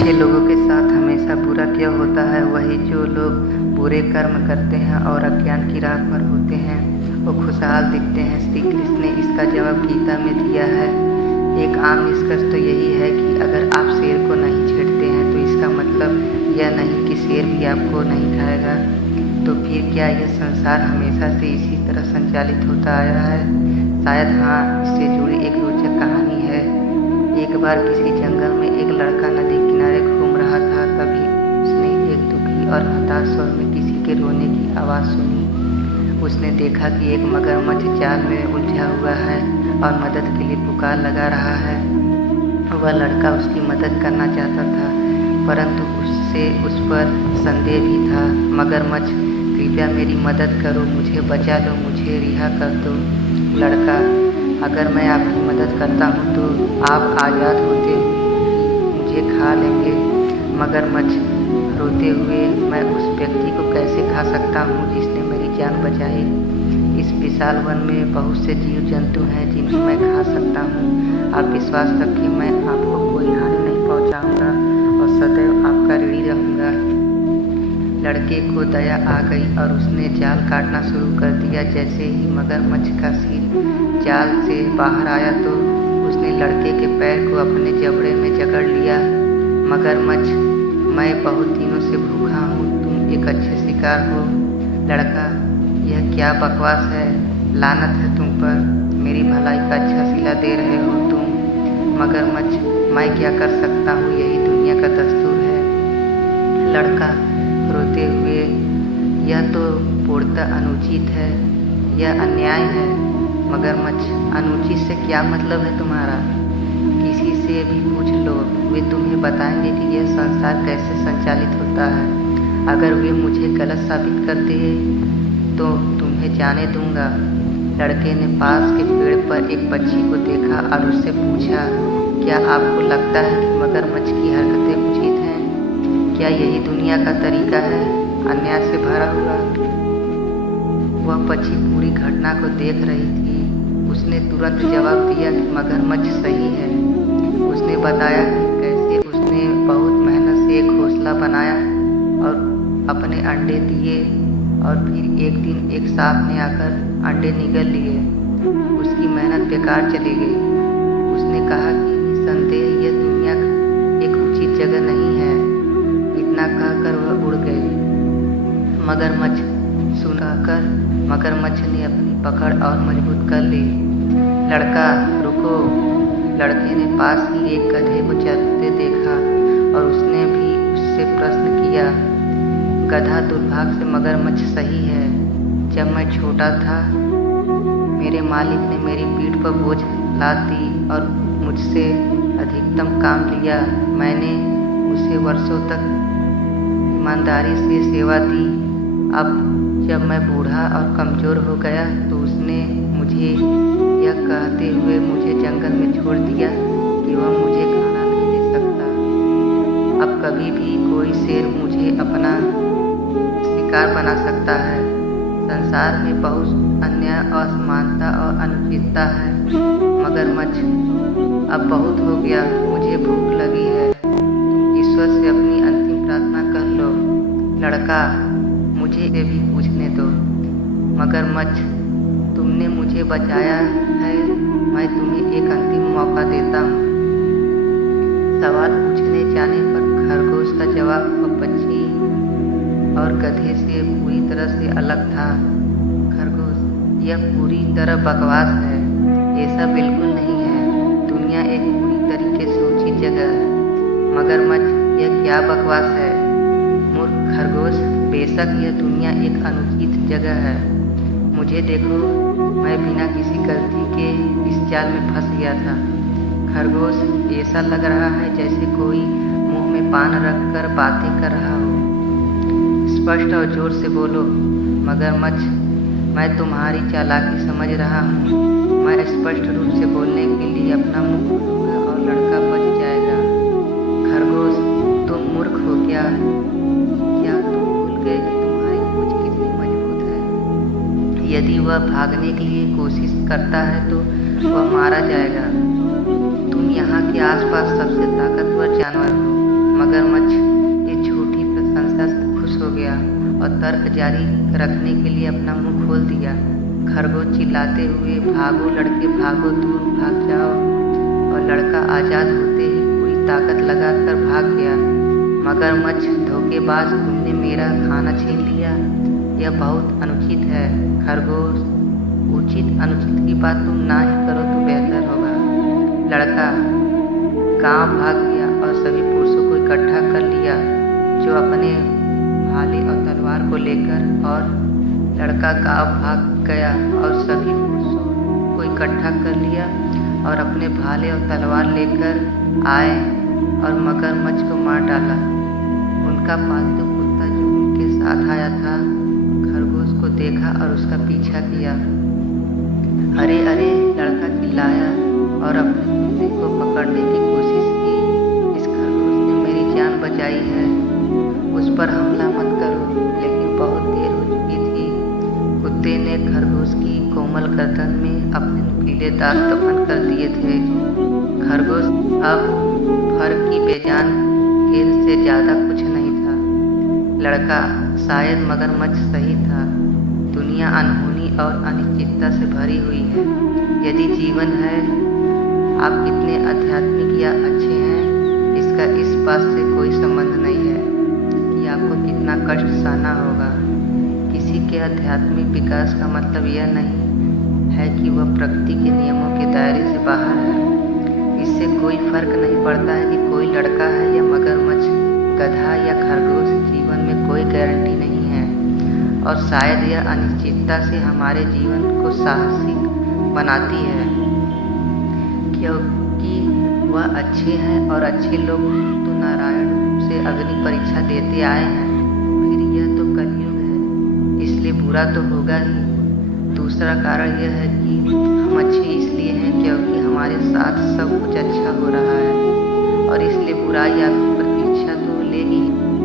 अच्छे लोगों के साथ हमेशा बुरा क्यों होता है? वही जो लोग बुरे कर्म करते हैं और अज्ञान की राह पर होते हैं वो खुशहाल दिखते हैं। श्री कृष्ण ने इसका जवाब गीता में दिया है। एक आम निष्कर्ष तो यही है कि अगर आप शेर को नहीं छेड़ते हैं तो इसका मतलब यह नहीं कि शेर भी आपको नहीं खाएगा। तो फिर क्या यह संसार हमेशा से इसी तरह संचालित होता आया है? शायद हाँ। इससे जुड़ी एक रोचक कहानी है। एक बार किसी जंगल में एक लड़का नदी किनारे घूम रहा था। तभी उसने एक दुखी और हताश स्वर में किसी के रोने की आवाज़ सुनी। उसने देखा कि एक मगरमच्छ जाल में उलझा हुआ है और मदद के लिए पुकार लगा रहा है। वह लड़का उसकी मदद करना चाहता था, परंतु उससे उस पर संदेह भी था। मगरमच्छ, कृपया मेरी मदद करो, मुझे बचा लो, मुझे रिहा कर दो। लड़का, अगर मैं आपकी मदद करता हूँ तो आप आज़ाद होते ही मुझे खा लेंगे। मगरमच्छ रोते हुए, मैं उस व्यक्ति को कैसे खा सकता हूँ जिसने मेरी जान बचाई? इस विशाल वन में बहुत से जीव जंतु हैं जिन्हें मैं खा सकता हूँ। आप विश्वास रखिए, मैं आपको कोई हानि नहीं पहुँचाऊँगा और सदैव आपका ऋणी रहूँगा। लड़के को दया आ गई और उसने जाल काटना शुरू कर दिया। जैसे ही मगरमच्छ का सिर जाल से बाहर आया तो उसने लड़के के पैर को अपने जबड़े में जकड़ लिया। मगरमच्छ, मैं बहुत दिनों से भूखा हूँ, तुम एक अच्छे शिकार हो। लड़का, यह क्या बकवास है? लानत है तुम पर, मेरी भलाई का अच्छा सिला दे रहे हो तुम। मगरमच्छ, मैं क्या कर सकता हूँ, यही दुनिया का दस्तूर है। लड़का रोते हुए, यह तो पूर्णतः अनुचित है, यह अन्याय है। मगरमच्छ, अनुचित से क्या मतलब है तुम्हारा? किसी से भी पूछ लो, वे तुम्हें बताएंगे कि यह संसार कैसे संचालित होता है। अगर वे मुझे गलत साबित करते हैं तो तुम्हें जाने दूंगा। लड़के ने पास के पेड़ पर एक पक्षी को देखा और उससे पूछा, क्या आपको लगता है कि मगरमच्छ की हरकतें उचित हैं? क्या यही दुनिया का तरीका है, अन्याय से भरा हुआ? वह पक्षी पूरी घटना को देख रही थी। उसने तुरंत जवाब दिया कि मगरमच्छ सही है। उसने बताया कि कैसे उसने बहुत मेहनत से एक घोंसला बनाया और अपने अंडे दिए और फिर एक दिन एक सांप ने आकर अंडे निगल लिए। उसकी मेहनत बेकार चली गई। उसने कहा कि निस्संदेह यह दुनिया एक उचित जगह नहीं है। इतना कहकर वह उड़ गई। मगरमच्छ सुनाकर मगरमच्छ ने अपनी पकड़ और मजबूत कर ली। लड़का, रुको। लड़के ने पास ही एक गधे को चलते देखा और उसने भी उससे प्रश्न किया। गधा, दुर्भाग्य से मगरमच्छ सही है। जब मैं छोटा था मेरे मालिक ने मेरी पीठ पर बोझ लाद दी और मुझसे अधिकतम काम लिया। मैंने उसे वर्षों तक ईमानदारी से सेवा दी। अब जब मैं बूढ़ा और कमज़ोर हो गया तो उसने मुझे यह कहते हुए मुझे जंगल में छोड़ दिया कि वह मुझे खाना नहीं दे सकता। अब कभी भी कोई शेर मुझे अपना शिकार बना सकता है। संसार में बहुत अन्याय, असमानता और अनुचितता है। मगरमच्छ, अब बहुत हो गया, मुझे भूख लगी है। ईश्वर से अपनी अंतिम प्रार्थना कर लो। लड़का, मुझे ये भी पूछने दो। मगरमच्छ, तुमने मुझे बचाया है, मैं तुम्हें एक अंतिम मौका देता हूँ। सवाल पूछने जाने पर खरगोश का जवाब पक्षी और गधे से पूरी तरह से अलग था। खरगोश, यह पूरी तरह बकवास है। ऐसा बिल्कुल नहीं है। दुनिया एक पूरी तरीके से उचित जगह है। मगरमच्छ, यह क्या बकवास है? मूर्ख खरगोश, बेशक यह दुनिया एक अनुचित जगह है। मुझे देखो, मैं बिना किसी गलती के इस जाल में फंस गया था। खरगोश, ऐसा लग रहा है जैसे कोई मुंह में पान रखकर बातें कर रहा हो। स्पष्ट और जोर से बोलो। मगरमच्छ, मैं तुम्हारी चालाकी समझ रहा हूँ। मैं स्पष्ट रूप से बोलने के लिए अपना मुंह खोलूंगा और लड़का बच जाएगा। खरगोश, तुम मूर्ख हो क्या? क्या तुम भूल गए कि तुम्हारी पूंछ कितनी मजबूत है? यदि वह भागने के लिए कोशिश करता है तो वह मारा जाएगा। तुम यहाँ के आसपास सबसे ताकतवर जानवर हो। मगर तर्क जारी रखने के लिए अपना मुंह खोल दिया। खरगोश चिल्लाते हुए, भागो लड़के भागो, दूर भाग जाओ। और लड़का आज़ाद होते ही पूरी ताकत लगाकर भाग गया। मगरमच्छ धोखेबाज, तुमने मेरा खाना छीन लिया, यह बहुत अनुचित है। खरगोश, उचित अनुचित की बात तुम ना ही करो तो बेहतर होगा। लड़का गांव भाग गया और सभी पुरुषों को इकट्ठा कर लिया जो अपने भाले और तलवार को लेकर, और लड़का गांव भाग गया और सभी पुरुषों को इकट्ठा कर लिया और अपने भाले और तलवार लेकर आए और मगरमच्छ को मार डाला। उनका पालतू कुत्ता जो उनके साथ आया था, खरगोश को देखा और उसका पीछा किया। अरे अरे, लड़का चिल्लाया और अपने कुत्ते को पकड़ने की कोशिश की। इस खरगोश ने मेरी जान बचाई है, उस पर हमला मत करो। लेकिन बहुत देर हो चुकी थी। कुत्ते ने खरगोश की कोमल गर्दन में अपने नुकीले दांत दफन कर दिए थे। खरगोश अब फर की बेजान खेल से ज़्यादा कुछ नहीं था। लड़का, शायद मगरमच्छ सही था। दुनिया अनहोनी और अनिश्चितता से भरी हुई है। यदि जीवन है, आप कितने आध्यात्मिक या अच्छे हैं, इसका इस बात से कोई संबंध नहीं है कि आपको कितना कष्ट सहना होगा। किसी के आध्यात्मिक विकास का मतलब यह नहीं है कि वह प्रकृति के नियमों के दायरे से बाहर है। इससे कोई फर्क नहीं पड़ता है कि कोई लड़का है या मगरमच्छ, गधा या खरगोश, जीवन में कोई गारंटी नहीं है। और शायद यह अनिश्चितता से हमारे जीवन को साहसिक बनाती है, क्योंकि वह अच्छे हैं और अच्छे लोग तो नारायण रूप से अग्नि परीक्षा देते आए हैं। फिर यह तो कलयुग है, इसलिए बुरा तो होगा ही। दूसरा कारण यह है कि हम अच्छे इसलिए हैं क्योंकि हमारे साथ सब कुछ अच्छा हो रहा है, और इसलिए बुराई या